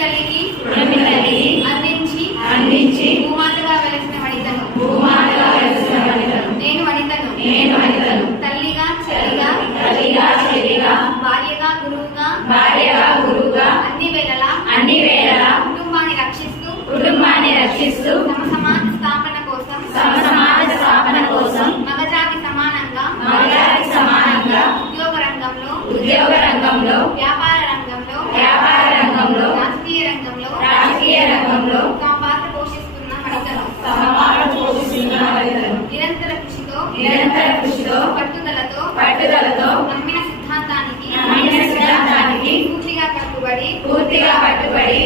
తల్లికి అందించి భూమాతగా వెలసిన వనితను నేను వనితను తల్లిగా చెల్లిగా భార్యగా గురువుగా అన్ని వేళలా కుటుంబాన్ని రక్షిస్తూ సమసమాజ స్థాపన కోసం మగజాతి సమానంగా ఉద్యోగ రంగంలో వ్యాపార రంగంలో రాజకీయ రంగంలో తమ పాత్ర పోషిస్తున్న వనితను నిరంతర కృషితో పట్టుదలతో నమ్మిన సిద్ధాంతానికి పూర్తిగా కట్టుబడి